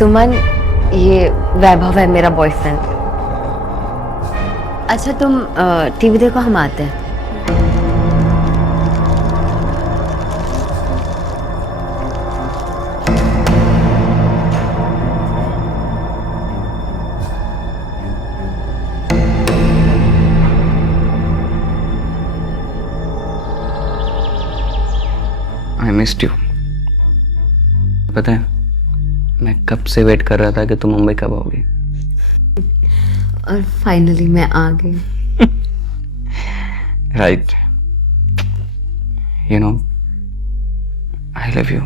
सुमन, ये वैभव है मेरा बॉयफ्रेंड। अच्छा तुम टीवी देखो, हम आते हैं। I missed you. पता है मैं कब से वेट कर रहा था कि तुम मुंबई कब आओगी। और फाइनली मैं आ गई। Right. You know, I love you.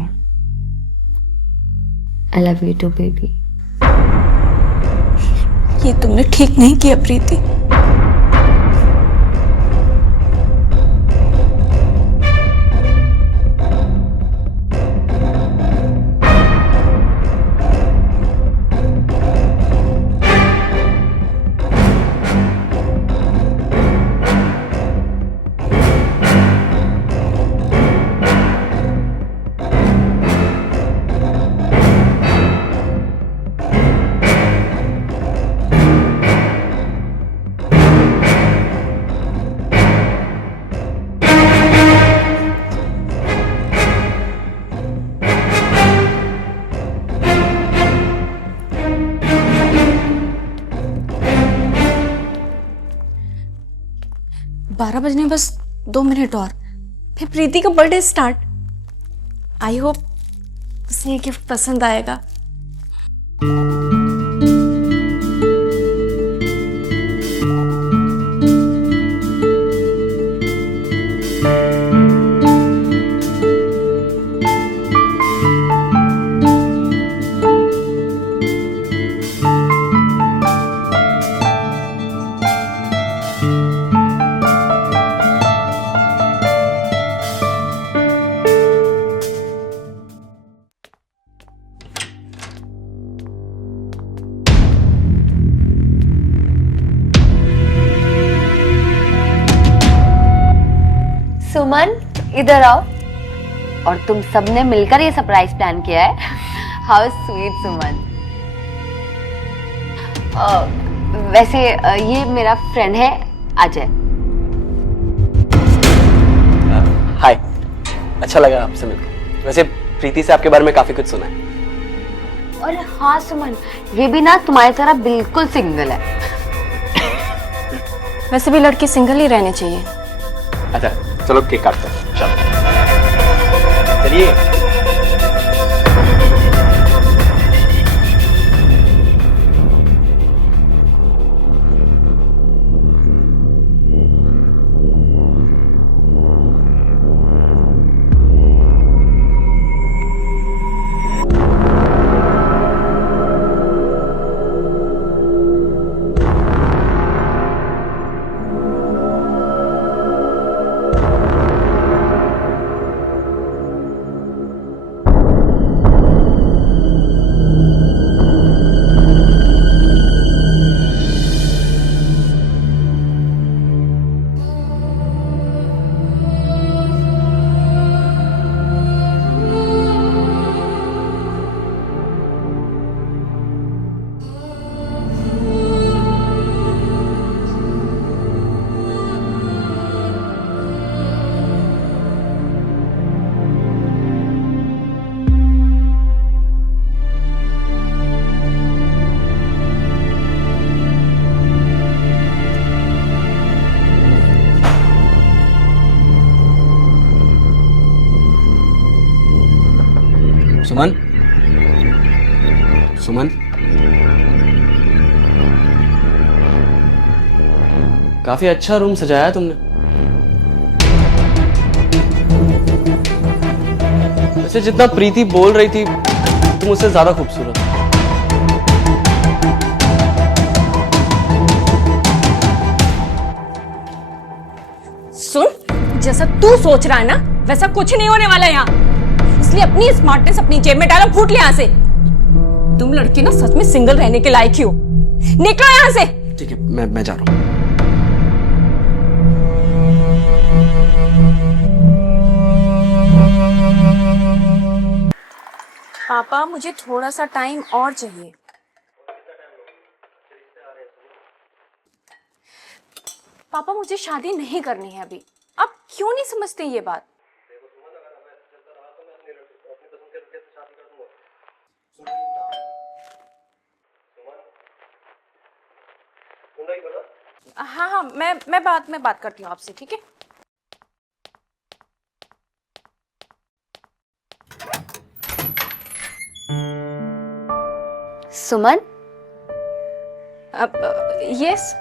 I love you too, baby. ये तुमने ठीक नहीं किया प्रीति। बारह बजने बस 2 मिनट और फिर प्रीति का बर्थडे स्टार्ट। आई होप उसे ये गिफ्ट पसंद आएगा। सुमन, इधर आओ। और तुम सबने मिलकर ये सरप्राइज प्लान किया है। हाउ स्वीट सुमन। वैसे ये मेरा फ्रेंड है अजय। हाय, अच्छा लगा आपसे मिलकर। वैसे प्रीति से आपके बारे में काफी कुछ सुना है। और हाँ सुमन, ये भी ना तुम्हारी तरह बिल्कुल सिंगल है। वैसे भी लड़की सिंगल ही रहने चाहिए। अच्छा चलो केक काटते हैं। चलो चलिए। सुमन, सुमन, काफी अच्छा रूम सजाया तुमने। वैसे जितना प्रीति बोल रही थी तुम उससे ज्यादा खूबसूरत हो। सुन, जैसा तू सोच रहा है ना वैसा कुछ नहीं होने वाला यहाँ। इसलिए अपनी स्मार्टनेस अपनी जेब में डालो, फूट ले यहाँ से। तुम लड़के ना सच में सिंगल रहने के लायक ही हो। निकलो यहाँ से। ठीक है, मैं जा रहा हूँ। पापा मुझे थोड़ा सा टाइम और चाहिए। पापा मुझे शादी नहीं करनी है अभी। आप क्यों नहीं समझते ये बात? हाँ हाँ, मैं बाद में बात करती हूँ आपसे, ठीक है? सुमन, अब यस।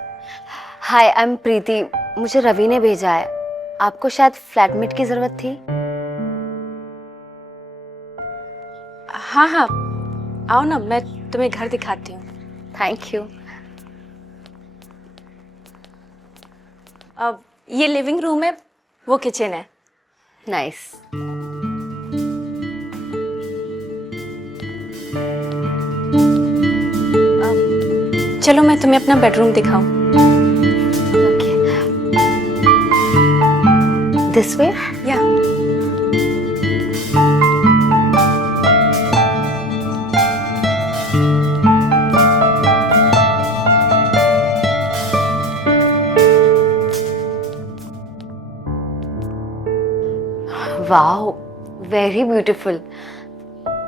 हाय, आई एम प्रीति। मुझे रवि ने भेजा है। आपको शायद फ्लैटमेट की जरूरत थी। हाँ हाँ, आओ ना, मैं तुम्हें घर दिखाती हूँ। Thank you. अब ये लिविंग रूम है, वो किचन है। नाइस। चलो मैं तुम्हें अपना बेडरूम दिखाऊं। Okay, this way. या वाओ, वेरी ब्यूटीफुल।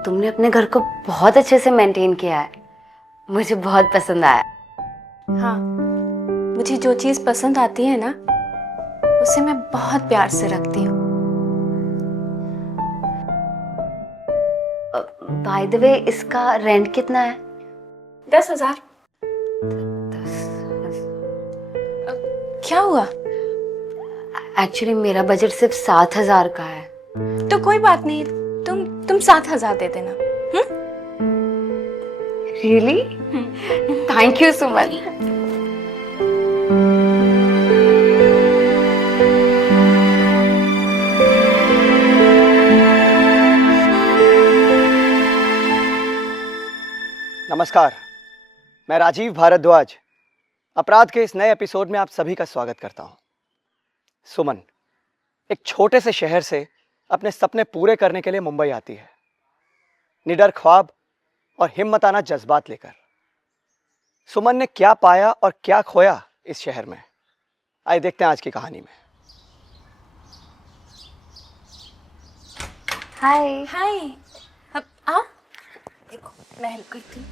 तुमने अपने घर को बहुत अच्छे से मेंटेन किया है। मुझे बहुत पसंद आया। हाँ, मुझे जो चीज पसंद आती है ना, उसे मैं बहुत प्यार से रखती हूँ। बाय द वे, इसका रेंट कितना है? 10,000। क्या हुआ? एक्चुअली मेरा बजट सिर्फ 7,000 का है। तो कोई बात नहीं, तुम 7,000 दे देना। रियली? थैंक यू सुमन। नमस्कार, मैं राजीव भारद्वाज अपराध के इस नए एपिसोड में आप सभी का स्वागत करता हूं। सुमन एक छोटे से शहर से अपने सपने पूरे करने के लिए मुंबई आती है, निडर ख्वाब और हिम्मताना जज्बात लेकर। सुमन ने क्या पाया और क्या खोया इस शहर में, आइए देखते हैं आज की कहानी में। हाय। हाय। अब आ, देखो मैं हेल्प करती हूँ।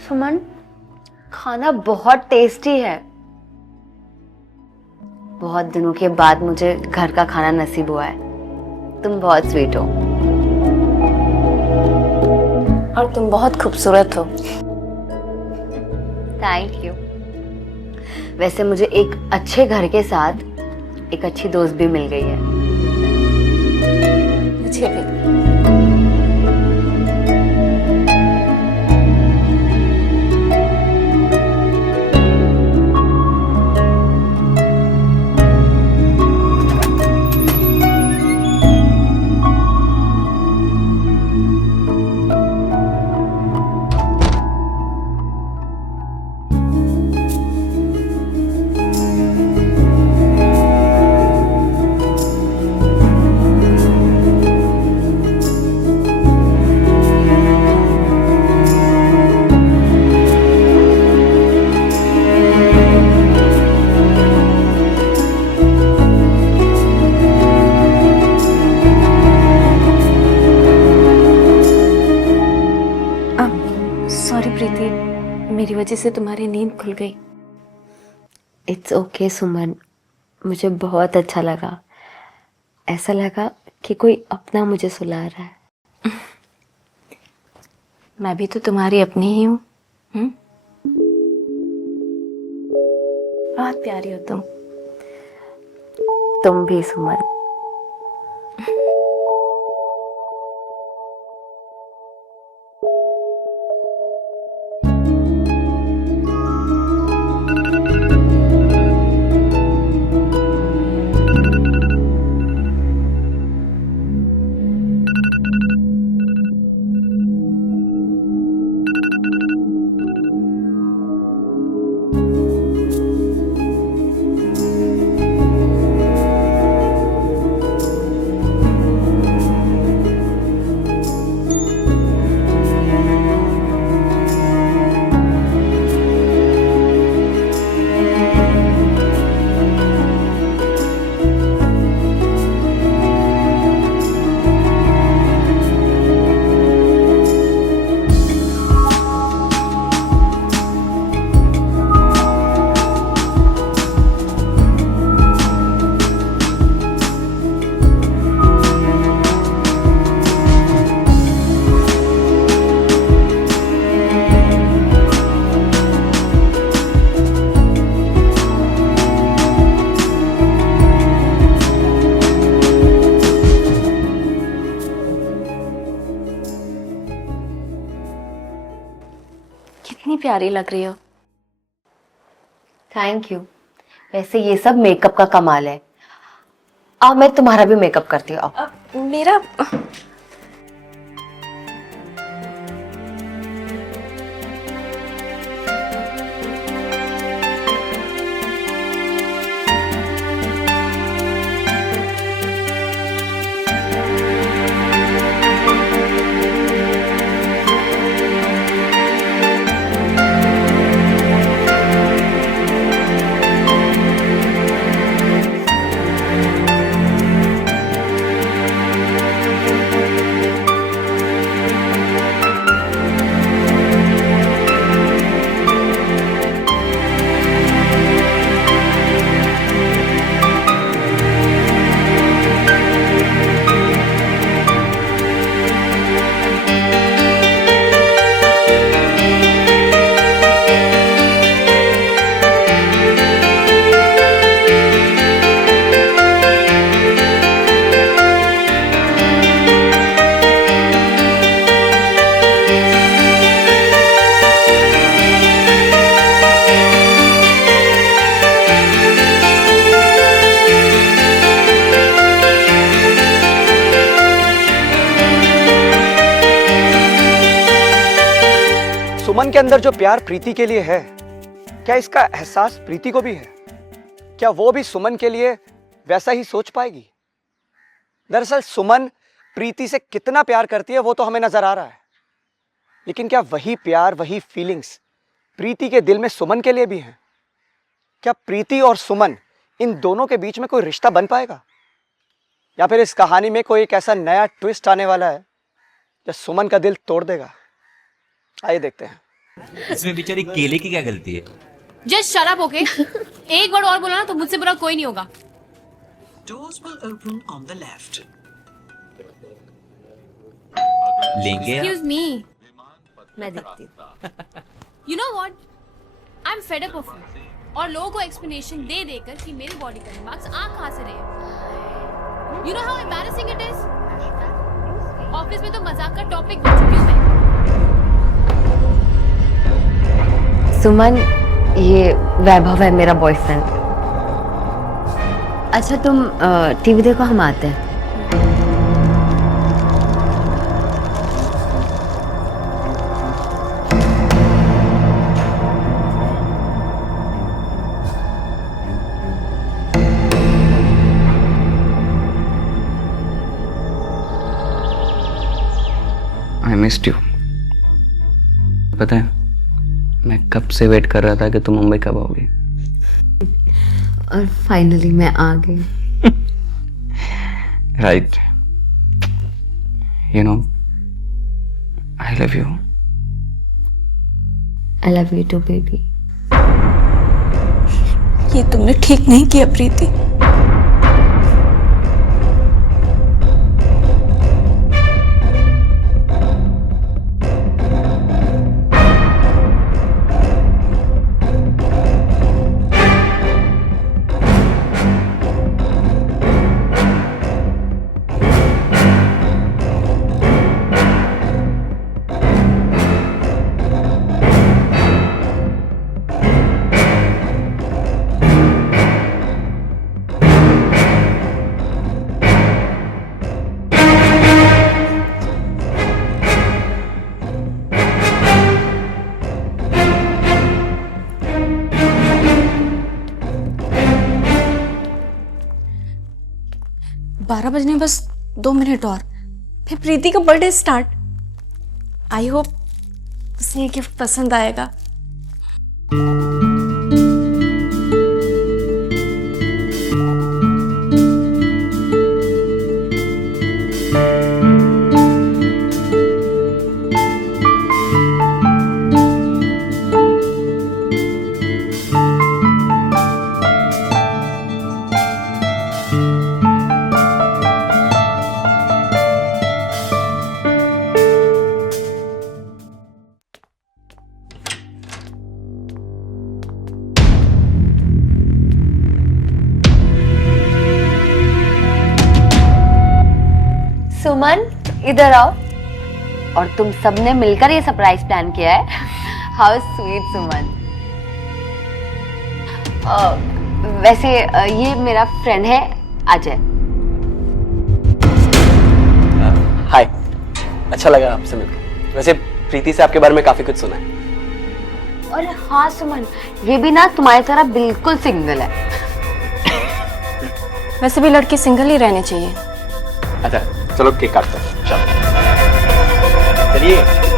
सुमन, खाना बहुत टेस्टी है। बहुत दिनों के बाद मुझे घर का खाना नसीब हुआ है। तुम बहुत स्वीट हो। और तुम बहुत खूबसूरत हो। Thank you. वैसे मुझे एक अच्छे घर के साथ एक अच्छी दोस्त भी मिल गई है। मुझे भी। सॉरी प्रीति, मेरी वजह से तुम्हारी नींद खुल गई। इट्स ओके सुमन, मुझे बहुत अच्छा लगा। ऐसा लगा कि कोई अपना मुझे सुला रहा है। मैं भी तो तुम्हारी अपनी ही हूँ। बहुत प्यारी हो तुम भी सुमन। कितनी प्यारी लग रही हो। Thank you. वैसे ये सब मेकअप का कमाल है। अब मैं तुम्हारा भी मेकअप करती हूँ। मेरा सुमन के अंदर जो प्यार प्रीति के लिए है, क्या इसका एहसास प्रीति को भी है? क्या वो भी सुमन के लिए वैसा ही सोच पाएगी? दरअसल सुमन प्रीति से कितना प्यार करती है वो तो हमें नजर आ रहा है, लेकिन क्या वही प्यार, वही फीलिंग्स प्रीति के दिल में सुमन के लिए भी हैं? क्या प्रीति और सुमन, इन दोनों के बीच में कोई रिश्ता बन पाएगा? या फिर इस कहानी में कोई एक ऐसा नया ट्विस्ट आने वाला है जो सुमन का दिल तोड़ देगा? आइए देखते हैं। इसमें बेचारी केले की क्या गलती है? Just shut up, okay? एक वर्ड और बोला ना तो मुझसे बुरा कोई नहीं होगा। Doors will open on the left. लेंगे आप? Excuse me. मैं देखती हूँ। You know what? I'm fed up of you. और लोगों को एक्सप्लेनेशन दे देकर कि मेरी बॉडी का मार्क्स आ कहाँ से रहे। You know how embarrassing it is? Office में तो मजाक का टॉपिक बन चुकी हूँ मैं। सुमन, ये वैभव है मेरा बॉयफ्रेंड। अच्छा तुम टीवी देखो, हम आते हैं। I missed you. पता है मैं कब से वेट कर रहा था कि तुम मुंबई कब आओगी। और फाइनली मैं आ गई। Right, you know I love you. I love you too baby. ये तुमने ठीक नहीं किया प्रीति। 12 बजने बस 2 मिनट और, फिर प्रीति का बर्थडे स्टार्ट। आई होप उसे ये गिफ्ट पसंद आएगा। सुमन इधर आओ। और तुम सबने मिलकर ये सरप्राइज प्लान किया है। हाउ स्वीट सुमन। वैसे ये मेरा फ्रेंड है अजय। हाय, अच्छा लगा आपसे मिलकर। वैसे प्रीति से आपके बारे में काफी कुछ सुना है। और हाँ सुमन, ये भी ना तुम्हारी तरह बिल्कुल सिंगल है। वैसे भी लड़के सिंगल ही रहने चाहिए। अच्छा चलो केक काटते हैं। चलिए।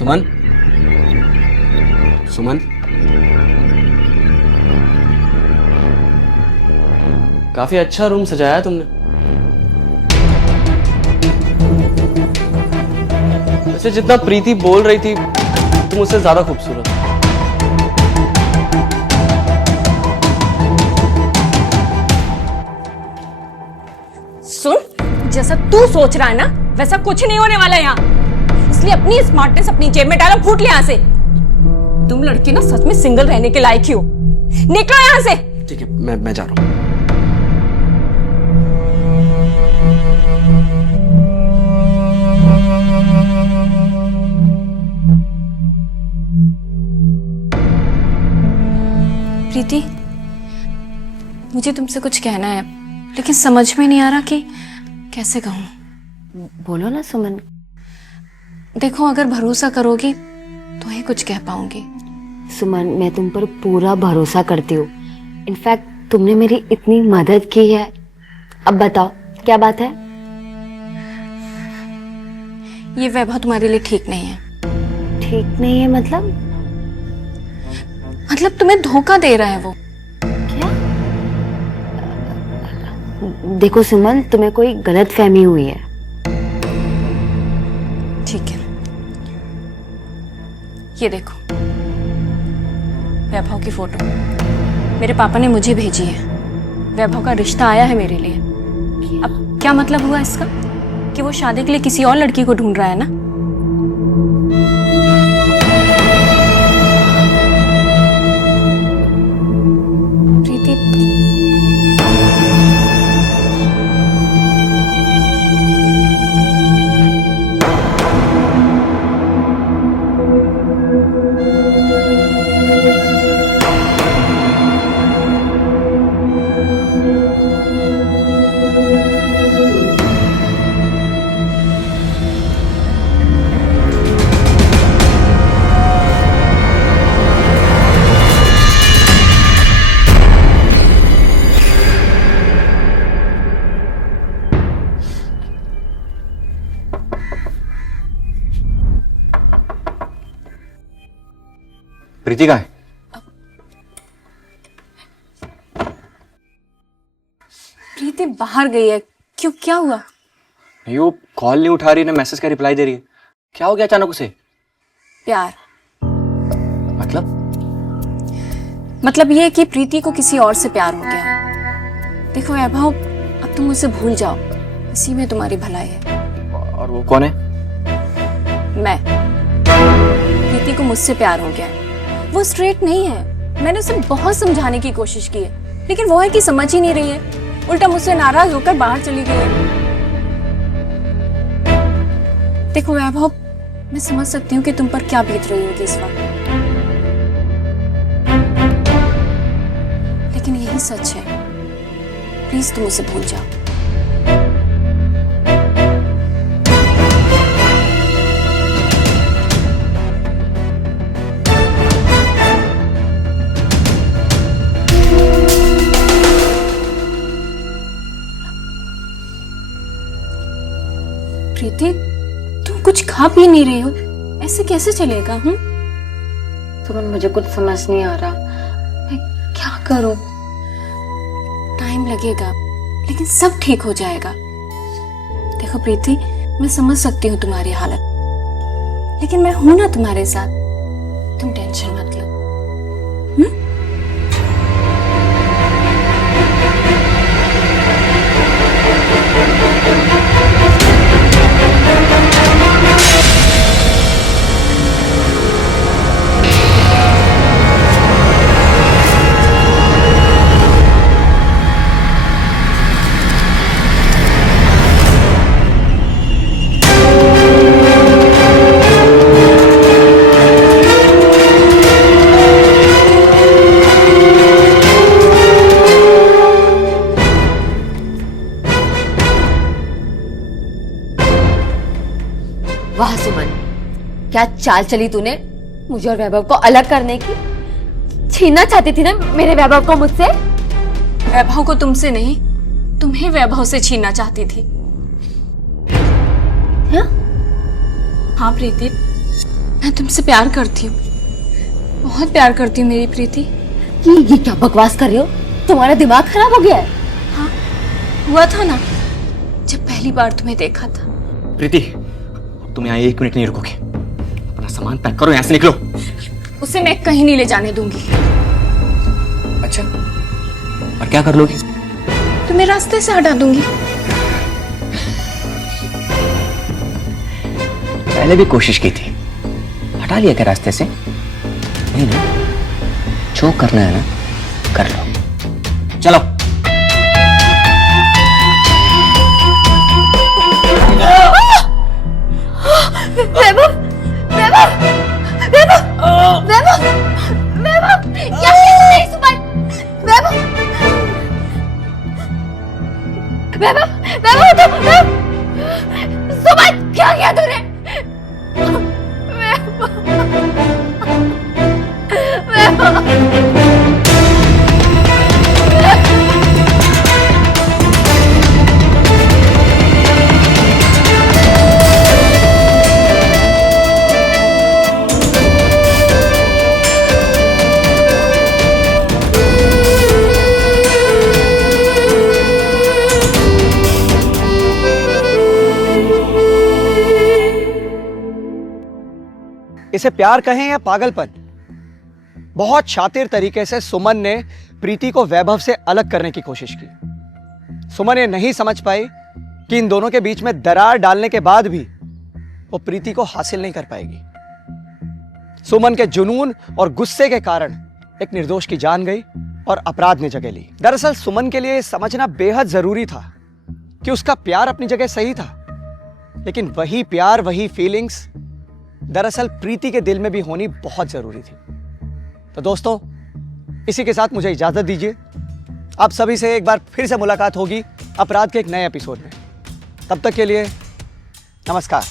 सुमन, सुमन, काफी अच्छा रूम सजाया है तुमने। वैसे जितना प्रीति बोल रही थी तुम उससे ज्यादा खूबसूरत हो। सुन, जैसा तू सोच रहा है ना वैसा कुछ नहीं होने वाला यहाँ। इसलिए अपनी स्मार्टनेस अपनी जेब में डालो, फूट ले यहाँ से। तुम लड़के ना सच में सिंगल रहने के लायक ही हो। निकलो यहाँ से। ठीक है, मैं जा रहा हूँ। प्रीति, मुझे तुमसे कुछ कहना है लेकिन समझ में नहीं आ रहा कि कैसे कहूँ। बोलो ना सुमन। देखो, अगर भरोसा करोगी तो ही कुछ कह पाऊंगी। सुमन, मैं तुम पर पूरा भरोसा करती हूँ। इनफैक्ट तुमने मेरी इतनी मदद की है। अब बताओ क्या बात है? ये वैभव तुम्हारे लिए ठीक नहीं है। ठीक नहीं है मतलब? मतलब तुम्हें धोखा दे रहा है वो। क्या? देखो सुमन, तुम्हें कोई गलत फहमी हुई है। ठीक है, ये देखो वैभव की फोटो मेरे पापा ने मुझे भेजी है। वैभव का रिश्ता आया है मेरे लिए। अब क्या मतलब हुआ इसका कि वो शादी के लिए किसी और लड़की को ढूंढ रहा है ना? प्रीति, प्रीति कहाँ है? प्रीति बाहर गई है। क्यों, क्या हुआ? नहीं, वो कॉल नहीं उठा रही, ना मैसेज का रिप्लाई दे रही है। क्या हो गया अचानक उसे? प्यार। मतलब ये कि प्रीति को किसी और से प्यार हो गया है। देखो वैभव, अब तुम उसे भूल जाओ, इसी में तुम्हारी भलाई है। और वो कौन है? मैं। प्रीति को मुझसे प्यार हो गया है। वो स्ट्रेट नहीं है। मैंने उसे बहुत समझाने की कोशिश की है, लेकिन वो है कि समझ ही नहीं रही है। उल्टा मुझसे नाराज होकर बाहर चली गई है। देखो वैभव, मैं समझ सकती हूँ कि तुम पर क्या बीत रही होगी इस वक्त, लेकिन यही सच है। प्लीज तुम उसे भूल जाओ। प्रीति, तुम कुछ खा पी नहीं रही हो, ऐसे कैसे चलेगा? सुमन, मुझे कुछ समझ नहीं आ रहा, मैं क्या करूं? टाइम लगेगा, लेकिन सब ठीक हो जाएगा। देखो प्रीति, मैं समझ सकती हूँ तुम्हारी हालत, लेकिन मैं हूं ना तुम्हारे साथ। तुम टेंशन मत लो। वाह सुमन, क्या चाल चली तूने मुझे और वैभव को अलग करने की। छीनना चाहती थी ना मेरे वैभव को मुझसे। वैभव को तुमसे नहीं, तुम्हें वैभव से छीनना चाहती थी। हाँ प्रीति, मैं तुमसे प्यार करती हूँ, बहुत प्यार करती हूँ मेरी प्रीति। ये क्या बकवास कर रही हो? तुम्हारा दिमाग खराब हो गया है? हाँ, हुआ था ना जब पहली बार तुम्हें देखा था। प्रीति, तुम यहाँ 1 मिनट नहीं रुकोगे। अपना सामान पैक करो, यहाँ से निकलो। उसे मैं कहीं नहीं ले जाने दूंगी। अच्छा, और क्या कर लोगी? तुम्हें रास्ते से हटा दूंगी। पहले भी कोशिश की थी, हटा लिया क्या रास्ते से? नहीं ना, जो करना है ना कर लो। चलो। वैभव, वैभव, वैभव, वैभव, वैभव, क्या किया तूने सुमन? वैभव, वैभव, वैभव, सुमन, क्या किया तूने? इसे प्यार कहें या पागलपन, बहुत शातिर तरीके से सुमन ने प्रीति को वैभव से अलग करने की कोशिश की। सुमन ये नहीं समझ पाई कि इन दोनों के बीच में दरार डालने के बाद भी वो प्रीति को हासिल नहीं कर पाएगी। सुमन के जुनून और गुस्से के कारण एक निर्दोष की जान गई और अपराध ने जगह ली। दरअसल सुमन के लिए समझना बेहद जरूरी था कि उसका प्यार अपनी जगह सही था, लेकिन वही प्यार, वही फीलिंग्स दरअसल प्रीति के दिल में भी होनी बहुत जरूरी थी। तो दोस्तों, इसी के साथ मुझे इजाजत दीजिए। आप सभी से एक बार फिर से मुलाकात होगी अपराध के एक नए एपिसोड में। तब तक के लिए नमस्कार।